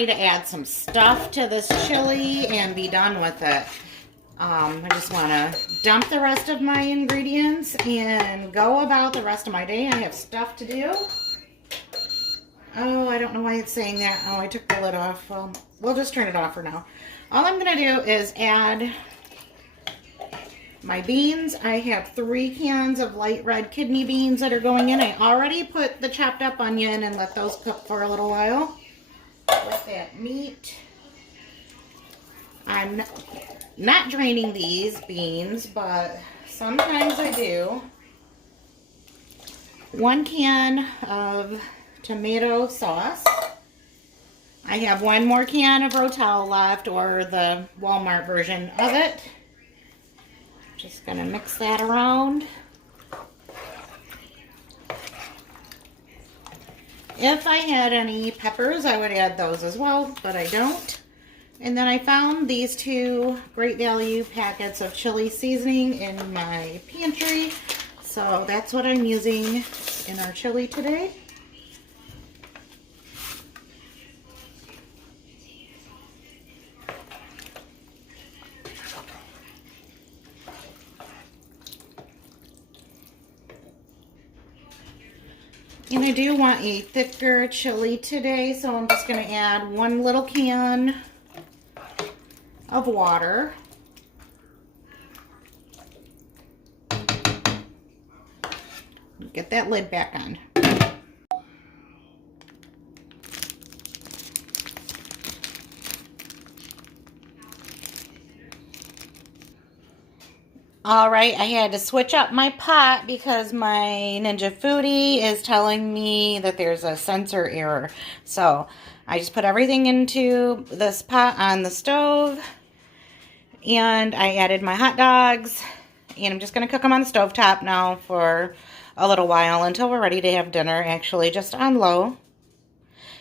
ready to add some stuff to this chili and be done with it. I just want to dump the rest of my ingredients and go about the rest of my day. I have stuff to do. Oh, I don't know why it's saying that. Oh, I took the lid off. Well, we'll just turn it off for now. All I'm going to do is add my beans. I have 3 cans of light red kidney beans that are going in. I already put the chopped up onion and let those cook for a little while. With that meat, I'm not draining these beans, but sometimes I do. 1 can of tomato sauce. I have 1 more can of Rotel left, or the Walmart version of it. Just gonna mix that around. If I had any peppers, I would add those as well, but I don't. And then I found these 2 Great Value packets of chili seasoning in my pantry. So that's what I'm using in our chili today. And I do want a thicker chili today, so I'm just going to add 1 little can of water. Get that lid back on. Alright, I had to switch up my pot because my Ninja Foodie is telling me that there's a sensor error. So, I just put everything into this pot on the stove. And I added my hot dogs. And I'm just going to cook them on the stovetop now for a little while until we're ready to have dinner, actually, just on low.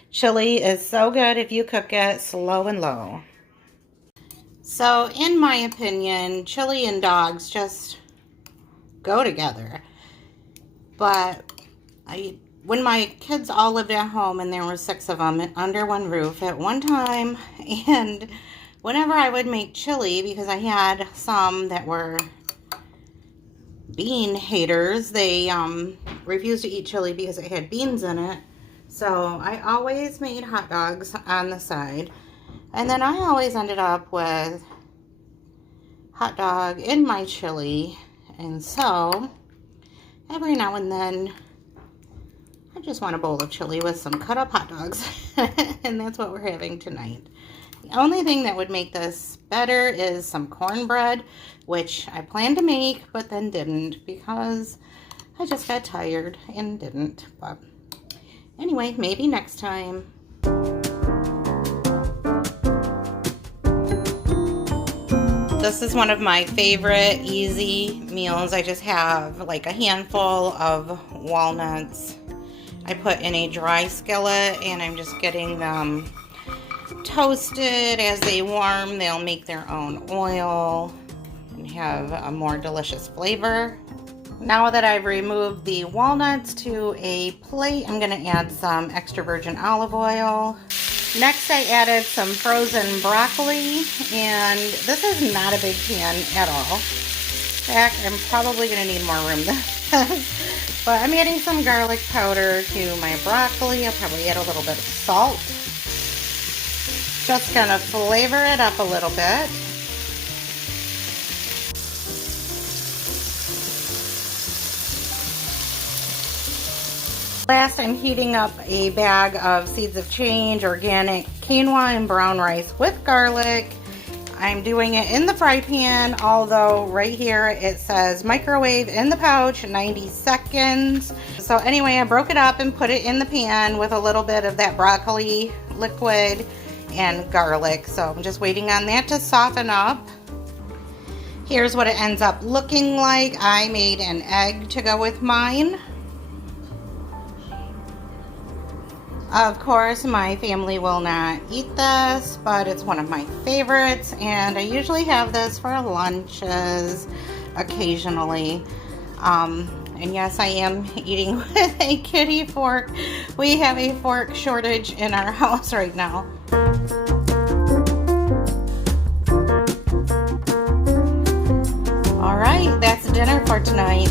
Chili is so good if you cook it slow and low. So, in my opinion, chili and dogs just go together. But when my kids all lived at home, and there were 6 of them under one roof at one time, and whenever I would make chili, because I had some that were bean haters, they refused to eat chili because it had beans in it. So, I always made hot dogs on the side. And then I always ended up with hot dog in my chili. And so, every now and then, I just want a bowl of chili with some cut up hot dogs. And that's what we're having tonight. The only thing that would make this better is some cornbread, which I planned to make, but then didn't because I just got tired and didn't. But anyway, maybe next time. This is one of my favorite easy meals. I just have like a handful of walnuts. I put in a dry skillet and I'm just getting them toasted. As they warm, they'll make their own oil and have a more delicious flavor. Now that I've removed the walnuts to a plate, I'm going to add some extra virgin olive oil. Next, I added some frozen broccoli, and this is not a big pan at all. In fact, I'm probably going to need more room than this. But I'm adding some garlic powder to my broccoli. I'll probably add a little bit of salt. Just going to flavor it up a little bit. Last, I'm heating up a bag of Seeds of Change organic quinoa and brown rice with garlic. I'm doing it in the fry pan, although right here it says microwave in the pouch, 90 seconds. So anyway, I broke it up and put it in the pan with a little bit of that broccoli liquid and garlic. So I'm just waiting on that to soften up. Here's what it ends up looking like. I made an egg to go with mine. Of course, my family will not eat this, but it's one of my favorites, and I usually have this for lunches occasionally. And yes, I am eating with a kitty fork. We have a fork shortage in our house right now. All right, that's dinner for tonight.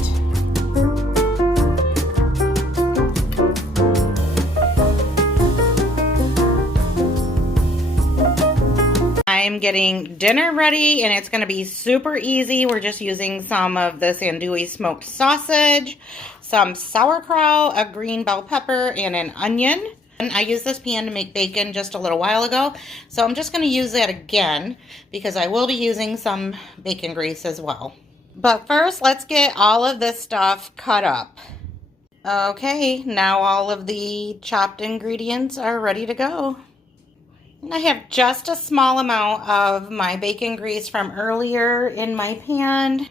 I'm getting dinner ready, and it's going to be super easy. We're just using some of this andouille smoked sausage, some sauerkraut, a green bell pepper, and an onion. And I used this pan to make bacon just a little while ago, so I'm just going to use that again because I will be using some bacon grease as well. But first, let's get all of this stuff cut up. Okay, now all of the chopped ingredients are ready to go. And I have just a small amount of my bacon grease from earlier in my pan.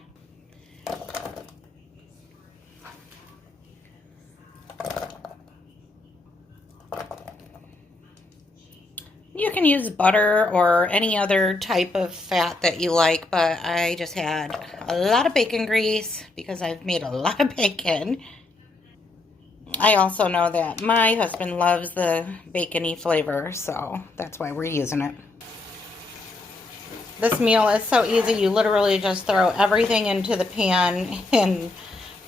You can use butter or any other type of fat that you like, but I just had a lot of bacon grease because I've made a lot of bacon. I also know that my husband loves the bacon-y flavor, so that's why we're using it. This meal is so easy. You literally just throw everything into the pan and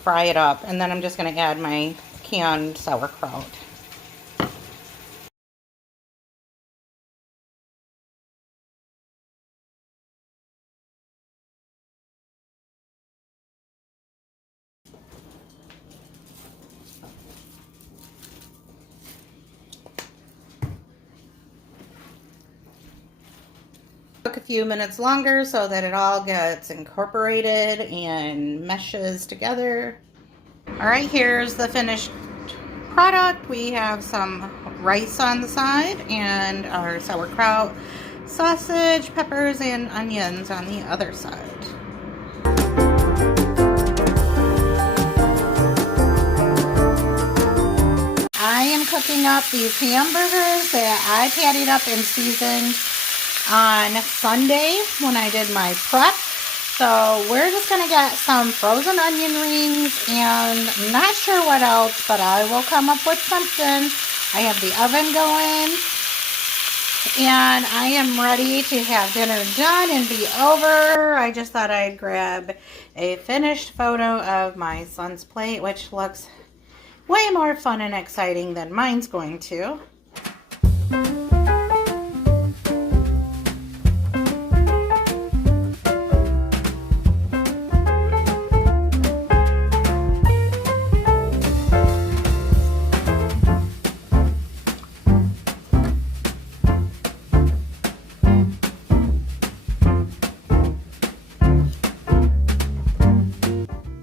fry it up. And then I'm just going to add my canned sauerkraut. Took a few minutes longer so that it all gets incorporated and meshes together. All right, here's the finished product. We have some rice on the side and our sauerkraut, sausage, peppers, and onions on the other side. I am cooking up these hamburgers that I patted up and seasoned on Sunday when I did my prep. So we're just going to get some frozen onion rings and I'm not sure what else, but I will come up with something. I have the oven going and I am ready to have dinner done and be over. I just thought I'd grab a finished photo of my son's plate, which looks way more fun and exciting than mine's going to.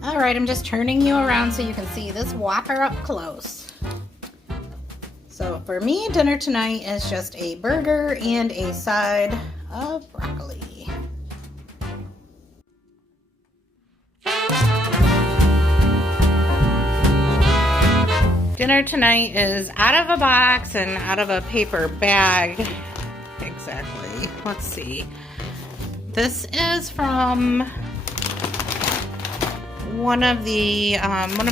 Alright, I'm just turning you around so you can see this Whopper up close. So for me, dinner tonight is just a burger and a side of broccoli. Dinner tonight is out of a box and out of a paper bag. Exactly. Let's see. This is from one of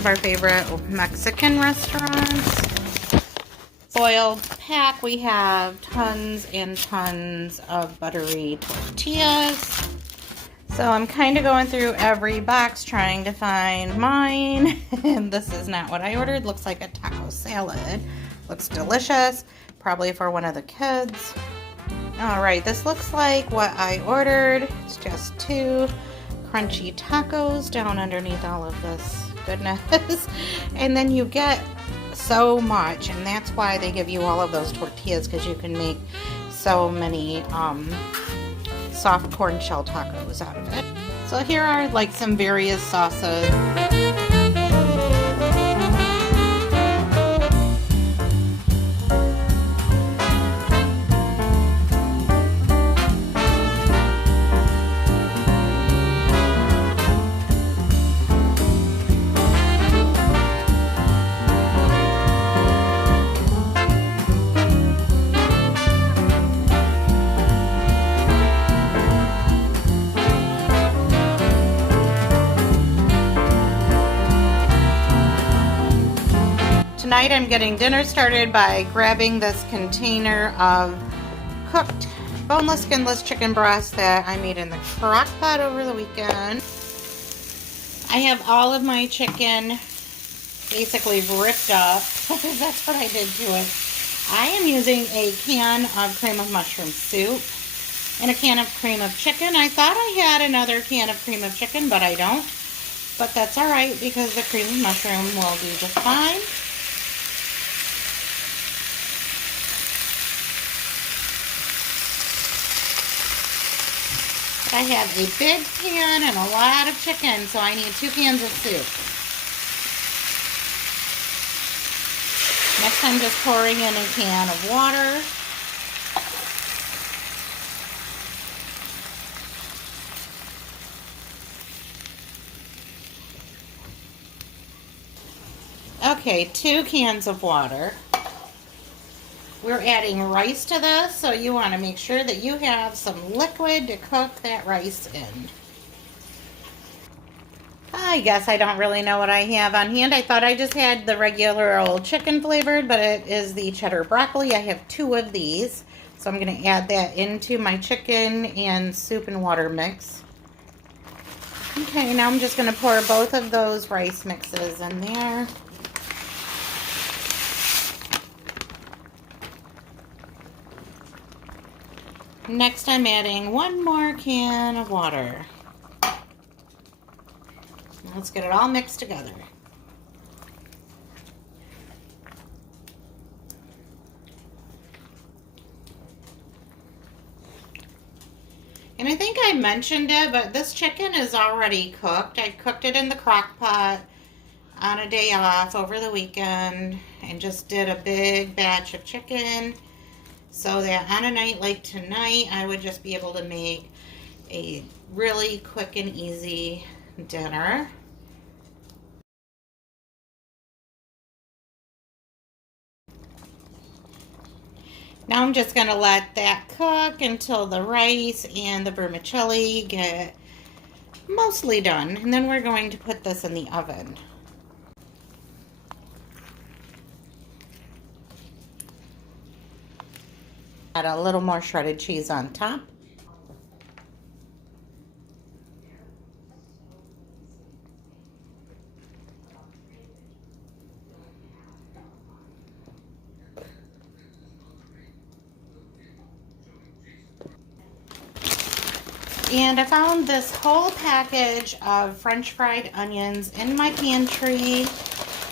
our favorite Mexican restaurants. Foiled pack. We have tons and tons of buttery tortillas. So I'm kind of going through every box trying to find mine. And this is not what I ordered. Looks like a taco salad. Looks delicious. Probably for one of the kids. Alright, this looks like what I ordered. It's just 2 crunchy tacos down underneath all of this goodness. And then you get so much, and that's why they give you all of those tortillas, because you can make so many soft corn shell tacos out of it. So here are like some various sauces. tonight I'm getting dinner started by grabbing this container of cooked boneless, skinless chicken breast that I made in the crock pot over the weekend. I have all of my chicken basically ripped up. That's what I did to it. I am using a can of cream of mushroom soup and a can of cream of chicken. I thought I had another can of cream of chicken, but I don't. But that's alright because the cream of mushroom will do just fine. I have a big pan and a lot of chicken, so I need 2 cans of soup. Next I'm just pouring in a can of water. Okay, 2 cans of water. We're adding rice to this, so you want to make sure that you have some liquid to cook that rice in. I guess I don't really know what I have on hand. I thought I just had the regular old chicken flavored, but it is the cheddar broccoli. I have 2 of these, so I'm going to add that into my chicken and soup and water mix. Okay, now I'm just going to pour both of those rice mixes in there. Next, I'm adding 1 more can of water. Let's get it all mixed together. And I think I mentioned it, but this chicken is already cooked. I cooked it in the crock pot on a day off over the weekend and just did a big batch of chicken, so that on a night like tonight, I would just be able to make a really quick and easy dinner. Now I'm just going to let that cook until the rice and the vermicelli get mostly done. And then we're going to put this in the oven. Add a little more shredded cheese on top. And I found this whole package of French fried onions in my pantry.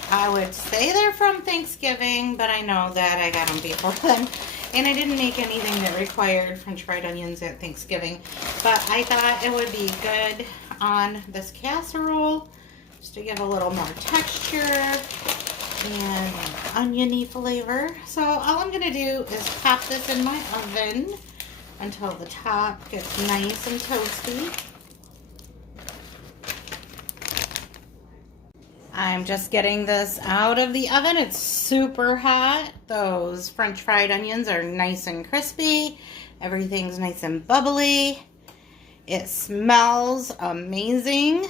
I would say they're from Thanksgiving, but I know that I got them before then. And I didn't make anything that required French fried onions at Thanksgiving. But I thought it would be good on this casserole, just to give a little more texture and oniony flavor. So all I'm going to do is pop this in my oven until the top gets nice and toasty. I'm just getting this out of the oven. It's super hot. Those French fried onions are nice and crispy. Everything's nice and bubbly. It smells amazing.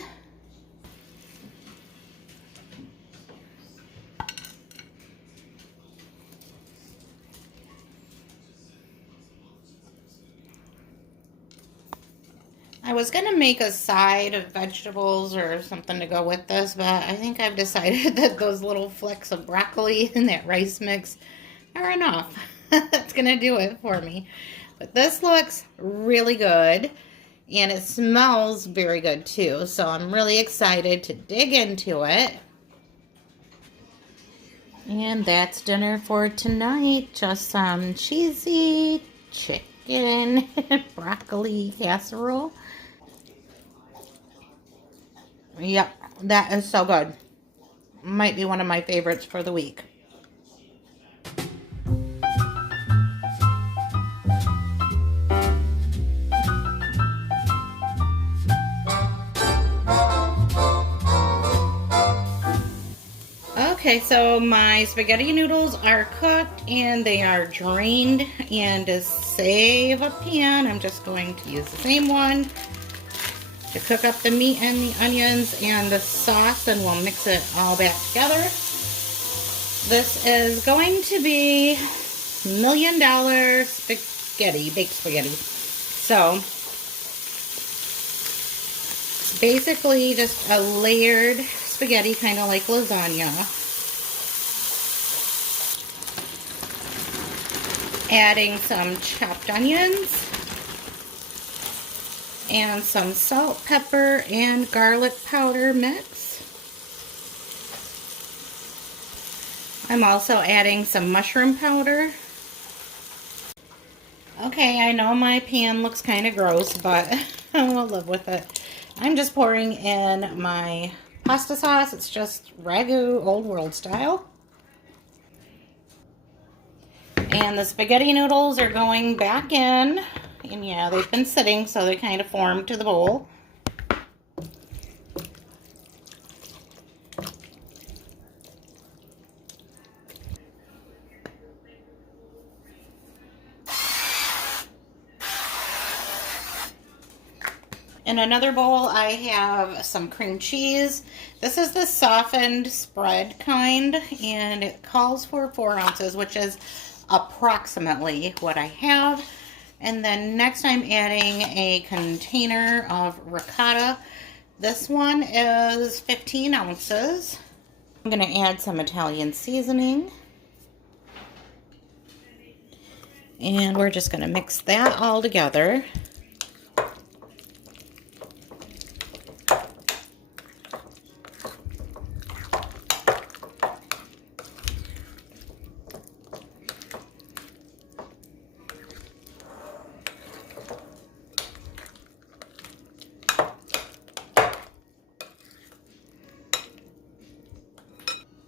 I was going to make a side of vegetables or something to go with this, but I think I've decided that those little flecks of broccoli in that rice mix are enough. That's going to do it for me. But this looks really good, and it smells very good too, so I'm really excited to dig into it. And that's dinner for tonight. Just some cheesy chicken broccoli casserole. Yep, that is so good. Might be one of my favorites for the week. Okay, so my spaghetti noodles are cooked and they are drained, and to save a pan, I'm just going to use the same one to cook up the meat and the onions and the sauce, and we'll mix it all back together. This is going to be $1 million spaghetti, baked spaghetti. So, it's basically just a layered spaghetti, kind of like lasagna. Adding some chopped onions and some salt, pepper, and garlic powder mix. I'm also adding some mushroom powder. Okay, I know my pan looks kind of gross, but I'll live with it. I'm just pouring in my pasta sauce. It's just ragu, old world style. And the spaghetti noodles are going back in. And yeah, they've been sitting, so they kind of formed to the bowl. In another bowl, I have some cream cheese. This is the softened spread kind, and it calls for 4 ounces, which is approximately what I have. And then next I'm adding a container of ricotta. This one is 15 ounces. I'm going to add some Italian seasoning. And we're just going to mix that all together.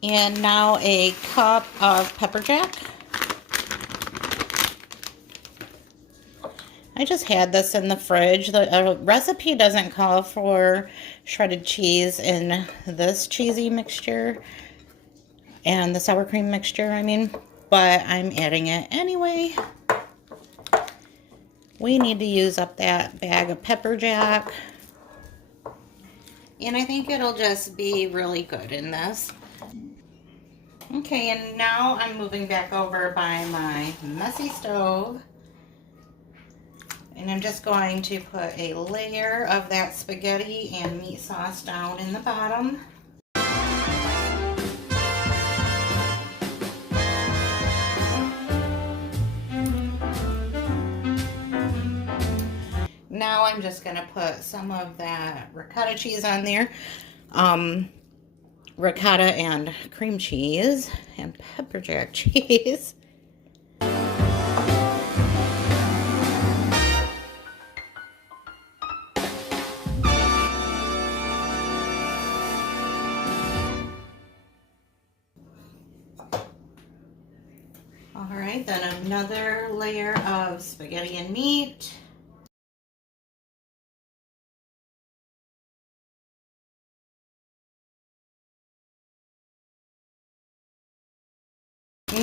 And now a cup of pepper jack. I just had this in the fridge. The recipe doesn't call for shredded cheese in this cheesy mixture and the sour cream mixture, I mean, but I'm adding it anyway. We need to use up that bag of pepper jack. And I think it'll just be really good in this. Okay, and now I'm moving back over by my messy stove. And I'm just going to put a layer of that spaghetti and meat sauce down in the bottom. Now I'm just going to put some of that ricotta cheese on there. Ricotta and cream cheese and pepper jack cheese. Alright, then another layer of spaghetti and meat.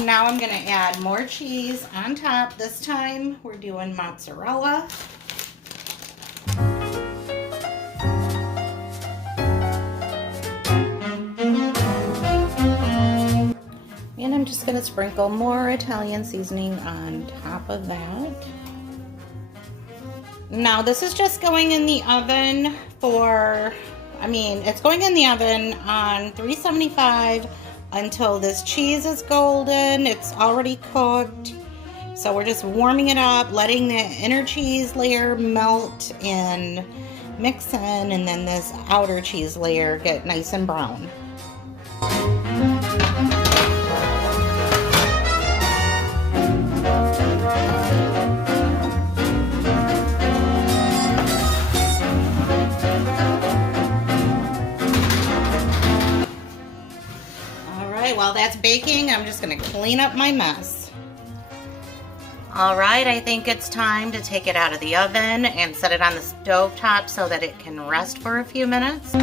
Now I'm going to add more cheese on top. This time we're doing mozzarella. And I'm just going to sprinkle more Italian seasoning on top of that. Now this is just going in the oven for, it's going in the oven on 375 until this cheese is golden. It's already cooked. So we're just warming it up, letting the inner cheese layer melt and mix in, and then this outer cheese layer get nice and brown. While that's baking, I'm just going to clean up my mess. Alright, I think it's time to take it out of the oven and set it on the stove top so that it can rest for a few minutes.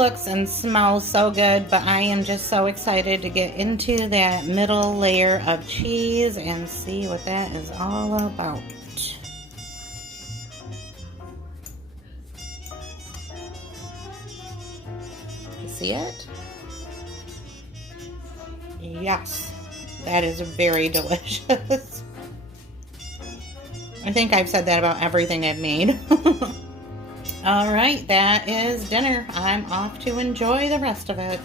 looks and smells so good, but I am just so excited to get into that middle layer of cheese and see what that is all about. You see it? Yes, that is very delicious. I think I've said that about everything I've made. All right, that is dinner. I'm off to enjoy the rest of it.